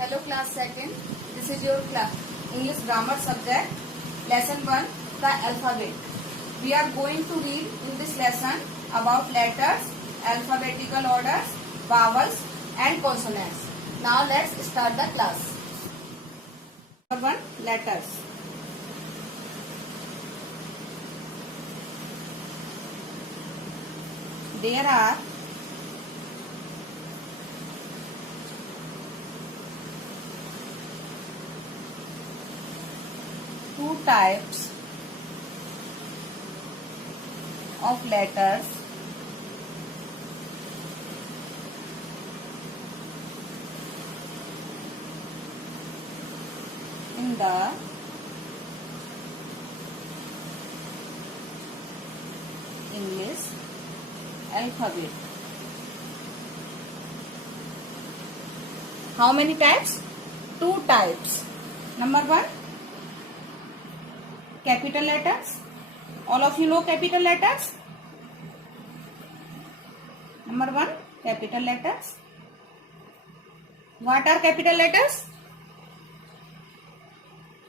Hello class 2nd. This is your English grammar subject. Lesson 1, the alphabet. We are going to read in this lesson about letters, alphabetical orders, vowels and consonants. Now let's start the class. Number 1, letters. There are two types of letters in the English alphabet. How many types? Two types. Number 1, capital letters. All of you know capital letters. Number 1, capital letters. What are capital letters?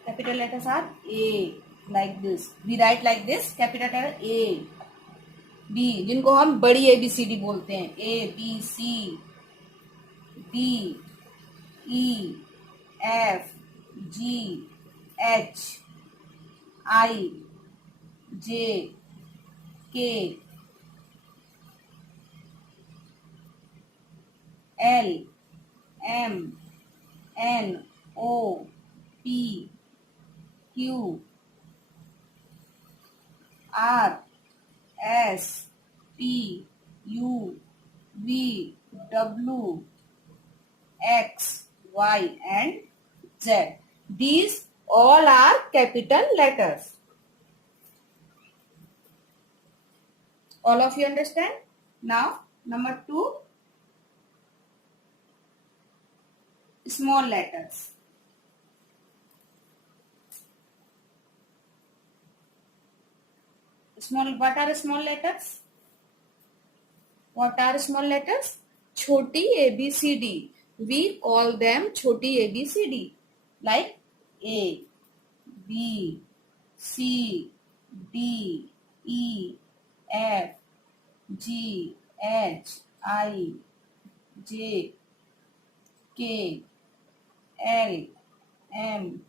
Capital letters are A, like this. We write like this. Capital letter A, B, जिनको हम बड़ी ABCD बोलते हैं. A, B, C, D, E, F, G, H, I, J, K, L, M, N, O, P, Q, R, S, T, U, V, W, X, Y and Z. These all are capital letters. All of you understand? Now, number 2, small letters. What are small letters? What are small letters? Choti ABCD. We call them Choti ABCD. Like A, B, C, D, E, F, G, H, I, J, K, L, M,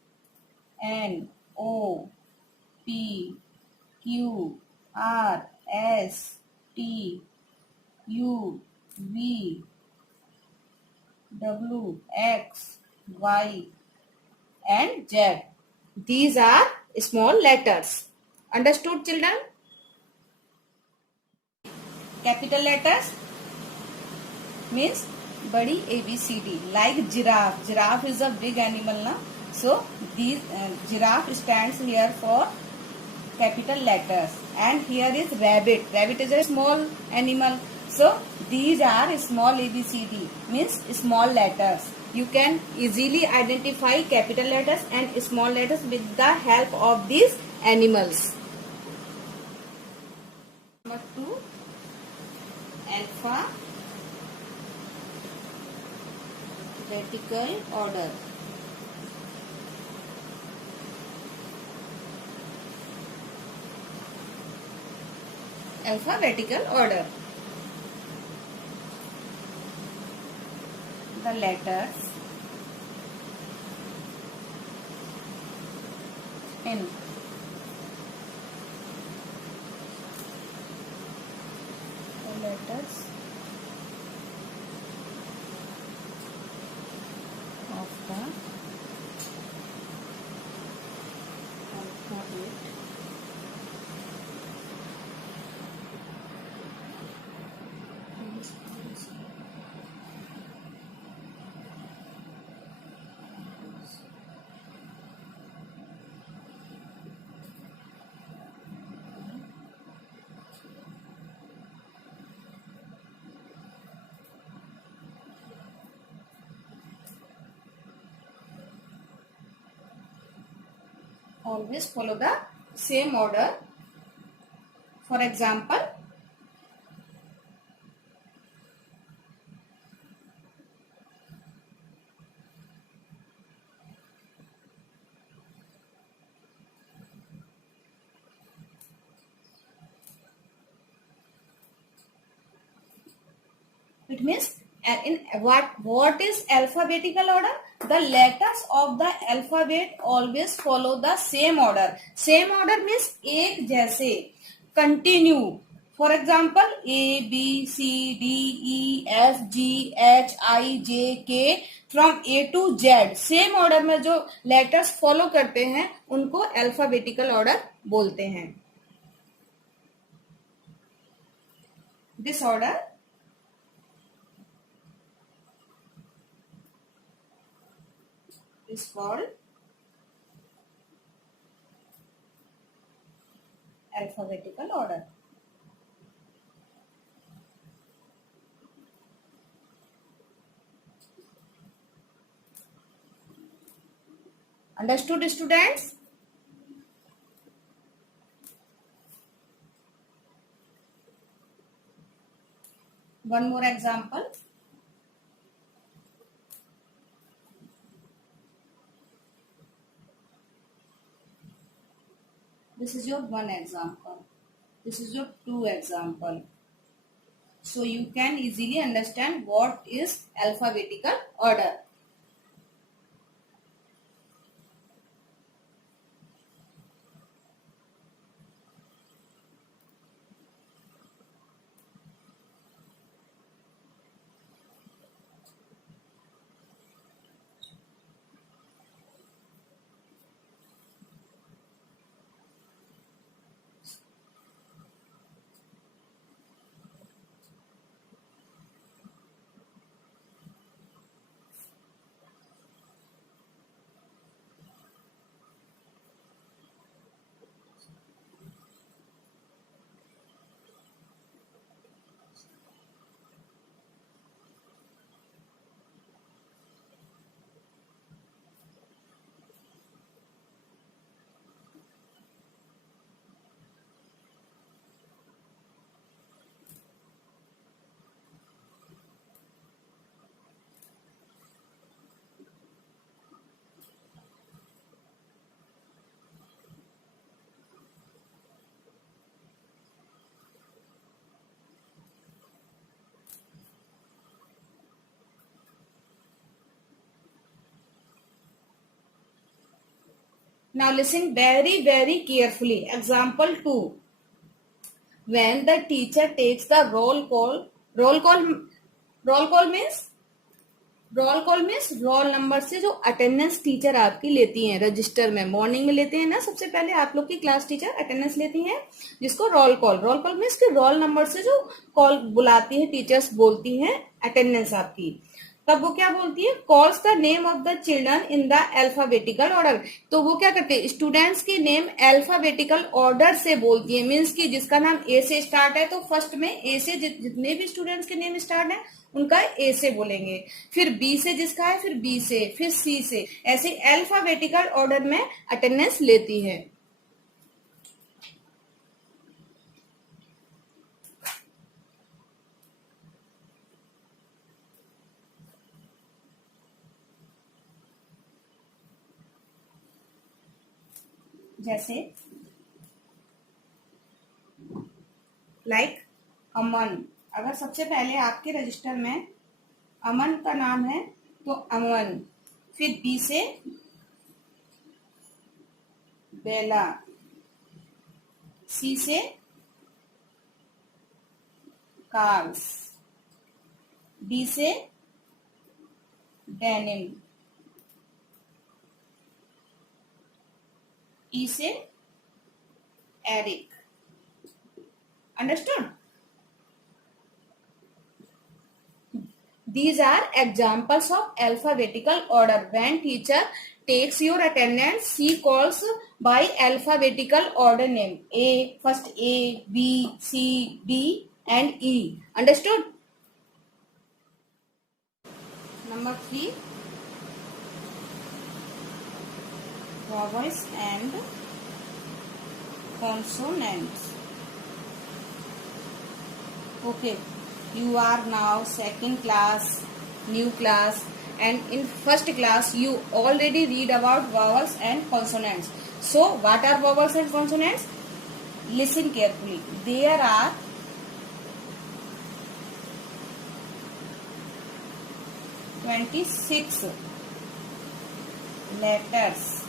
N, O, P, Q, R, S, T, U, V, W, X, Y and Z. These are small letters. Understood, children? Capital letters means badi ABCD, like giraffe. Giraffe is a big animal, na? So these giraffe stands here for capital letters. And here is rabbit. Rabbit is a small animal. So these are small ABCD, means small letters. You can easily identify capital letters and small letters with the help of these animals. Number 2, alphabetical order. Alphabetical order. The letters in the letters of the alphabet always follow the same order. For example, It means in what is alphabetical order? The letters of the alphabet always follow the same order. Same order means एक जैसे, continue. For example, A, B, C, D, E, F, G, H, I, J, K from A to Z. Same order में जो letters follow करते हैं उनको alphabetical order बोलते हैं. This order is called alphabetical order. Understood, students? One more example. This is your one example. This is your two example. So you can easily understand what is alphabetical order. Now listen very, very carefully. Example 2. When the teacher takes the roll call means roll number से जो attendance teacher आपकी लेती हैं register में, morning में लेते हैं ना, सबसे पहले आप लोग की क्लास टीचर अटेंडेंस लेती हैं, जिसको रोल कॉल मीन्स कि रोल नंबर से जो कॉल बुलाती है टीचर्स, बोलती हैं अटेंडेंस आपकी, तब वो क्या बोलती है? Calls the name of the children in the alphabetical order. तो वो क्या करते हैं? स्टूडेंट्स की नेम अल्फाबेटिकल ऑर्डर से बोलती है. मीन्स कि जिसका नाम ए से स्टार्ट है तो फर्स्ट में ए से जितने भी स्टूडेंट्स के नेम स्टार्ट है उनका ए से बोलेंगे, फिर बी से जिसका है, फिर बी से, फिर सी से, ऐसे अल्फाबेटिकल ऑर्डर में अटेंडेंस लेती है. जैसे लाइक अमन. अगर सबसे पहले आपके रजिस्टर में अमन का नाम है तो अमन, फिर बी से बेला, सी से कार्ल्स, डी से डेनिम, ई से Eric. Understood? These are examples of alphabetical order. When teacher takes your attendance, she calls by alphabetical order name. First A, B, C, D and E. Understood? Number 3. Vowels and consonants. Okay. You are now second class, new class, and in first class you already read about vowels and consonants. So what are vowels and consonants? Listen carefully. There are 26 letters.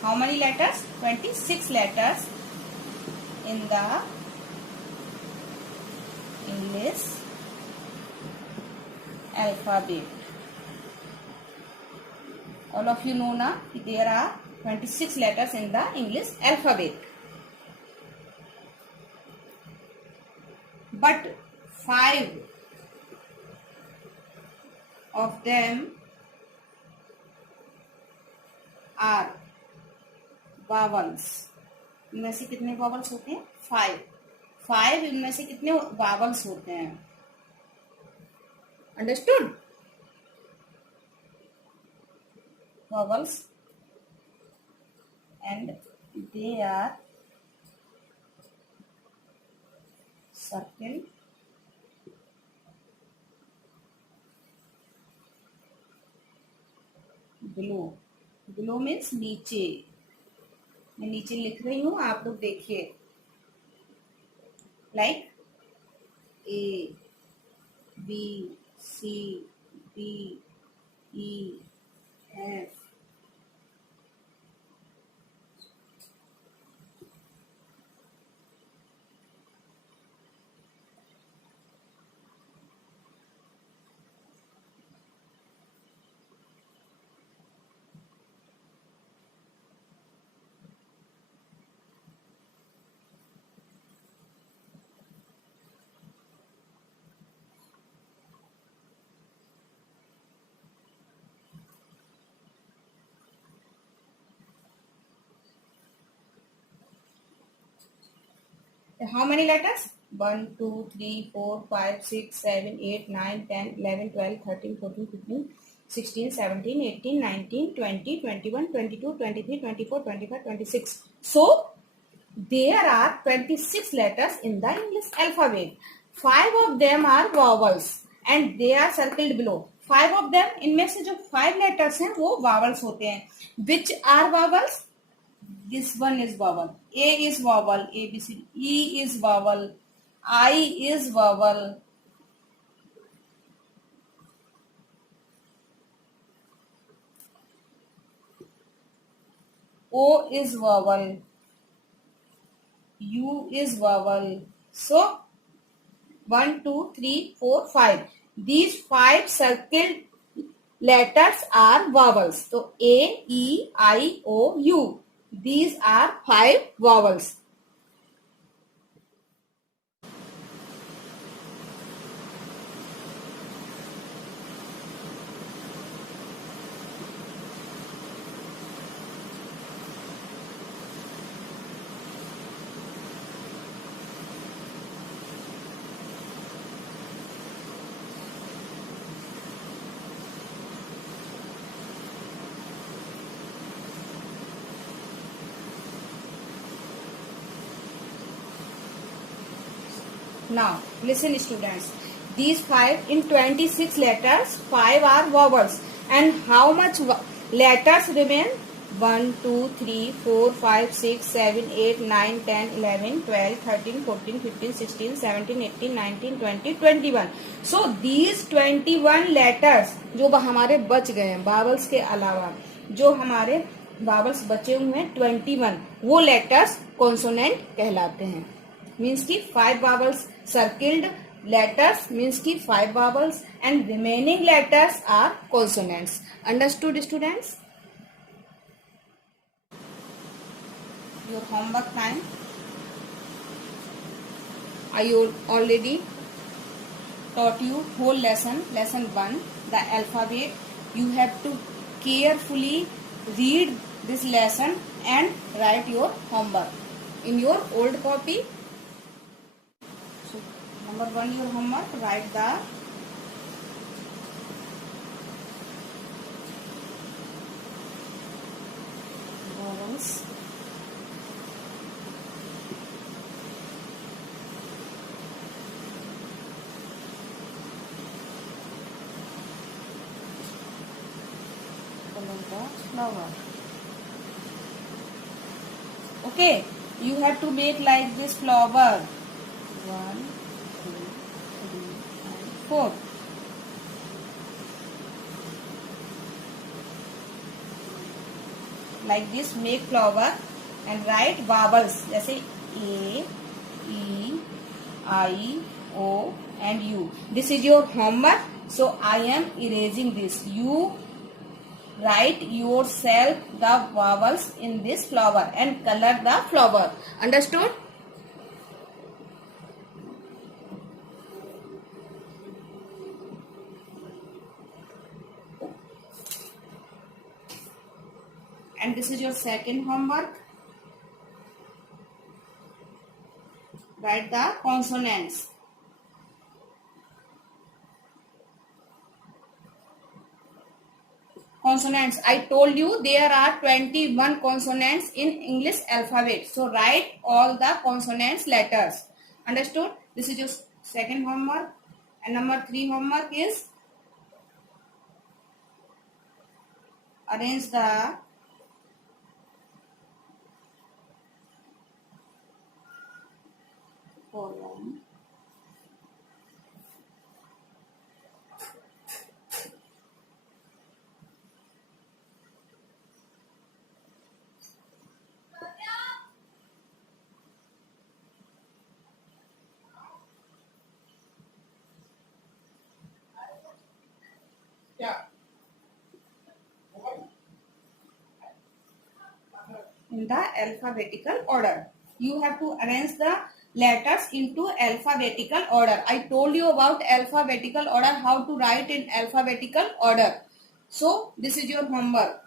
How many letters? 26 letters in the English alphabet. All of you know now there are 26 letters in the English alphabet. But 5 of them are vowels. इनमें से कितने vowels होते हैं? 5 इनमें से कितने vowels होते हैं? Understood? Vowels, and they are circle, below. Below means नीचे. मैं नीचे लिख रही हूँ, आप लोग देखिए. Like A, B, C, D, E, F. How many letters? 1, 2, 3, 4, 5, 6, 7, 8, 9, 10, 11, 12, 13, 14, 15, 16, 17, 18, 19, 20, 21, 22, 23, 24, 25, 26. So, there are 26 letters in the English alphabet. 5 of them are vowels and they are circled below. 5 of them, इनमें से जो 5 letters हैं वो vowels होते हैं. Which are vowels? This one is vowel. A is vowel. A, B, C, D. E is vowel. I is vowel. O is vowel. U is vowel. So, 1, 2, 3, 4, 5. These 5 circled letters are vowels. So, A, E, I, O, U. These are 5 vowels. Now, listen students. These 5 in 26 letters, 5 are vowels. And how much letters remain? 1, 2, 3, 4, 5, 6, 7, 8, 9, 10, 11, 12, 13, 14, 15, 16, 17, 18, 19, 20, 21. So, these 21 letters जो हमारे बच गए हैं, vowels के अलावा जो हमारे vowels बचे हुए हैं 21, वो letters consonant कहलाते हैं. Means कि 5 vowels circled letters means कि 5 vowels and remaining letters are consonants. Understood students? Your homework time. I already taught you whole lesson 1, the alphabet. You have to carefully read this lesson and write your homework in your old copy. So, number 1 your homework, write the vowels. Flower. Okay, you have to make like this flower. 1, 2, 3, and 4. like this, make flower and write vowels जैसे A, E, I, O and U. This is your homework. So I am erasing this. You write yourself the vowels in this flower and color the flower. Understood? And this is your second homework. Write the consonants. Consonants. I told you there are 21 consonants in English alphabet. So write all the consonants letters. Understood? This is your second homework. And number 3 homework is arrange the column in the alphabetical order. You have to arrange the letters into alphabetical order. I told you about alphabetical order, how to write in alphabetical order. So this is your homework.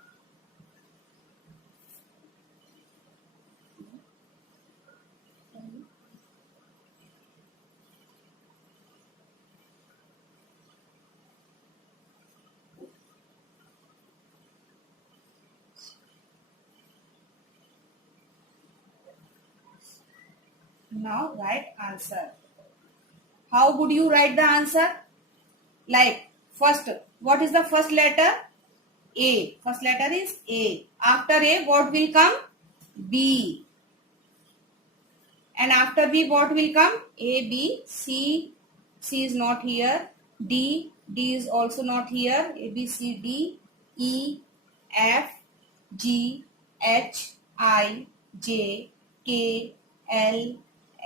Now write answer. How would you write the answer? Like first, what is the first letter? A. First letter is A. After A, what will come? B. And after B, what will come? A, B, C. C is not here. D. D is also not here. A, B, C, D. E, F, G, H, I, J, K, L,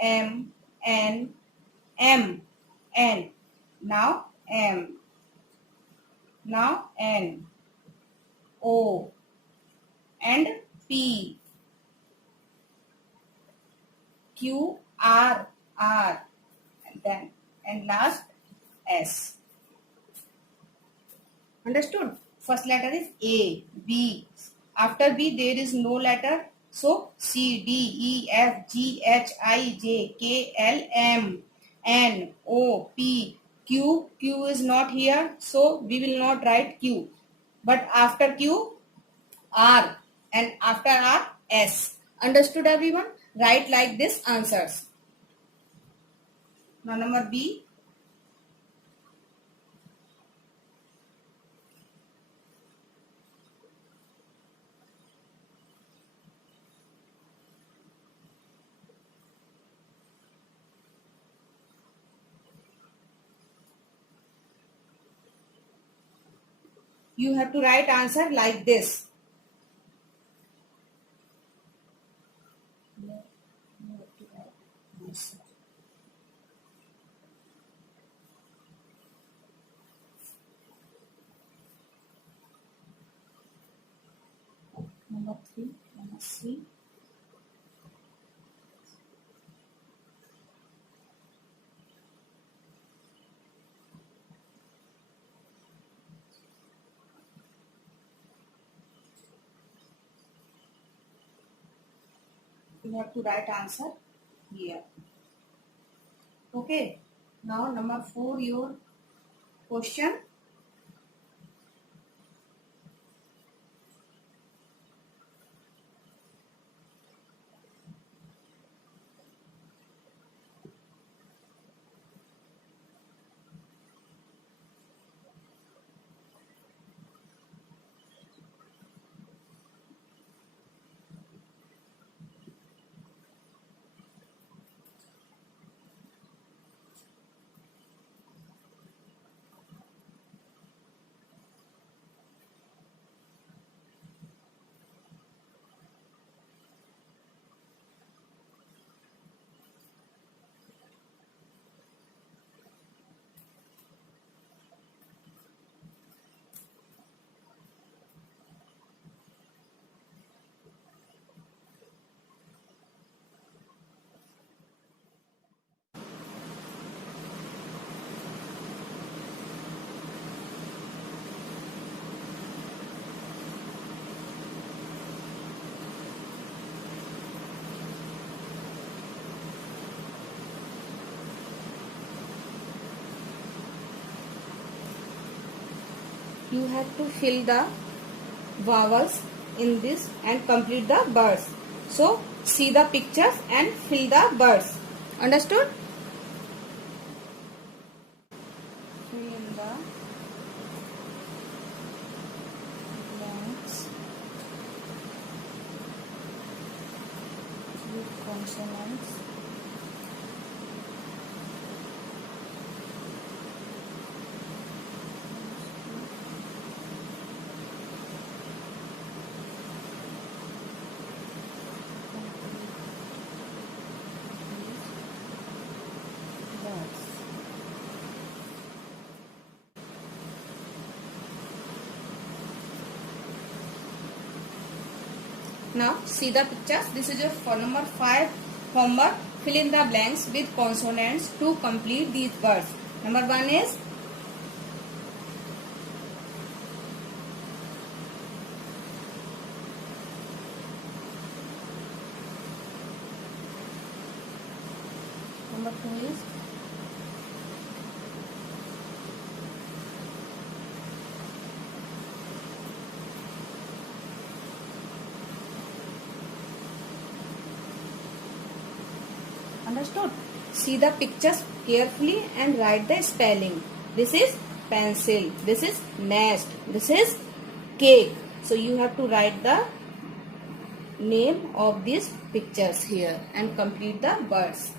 M, N, M, N. Now M. Now N, O, and P, Q, R, R, and last S. Understood? First letter is A, B. After B, there is no letter. So C, D, E, F, G, H, I, J, K, L, M, N, O, P, Q. Q is not here. So we will not write Q. But after Q, R. And after R, S. Understood everyone? Write like this answers. Now number B. You have to write answer like this. Number 3, number C. You have to write answer here. Okay. Now number 4, your question. you have to fill the vowels in this and complete the words. So see the pictures and fill the words. Understood? Fill in the blanks with consonants. Now see the pictures. This is your for number 5 homework. Fill in the blanks with consonants to complete these words. Number 1 is number 2 is understood. See the pictures carefully and write the spelling. This is pencil. This is nest. This is cake. So you have to write the name of these pictures here and complete the words.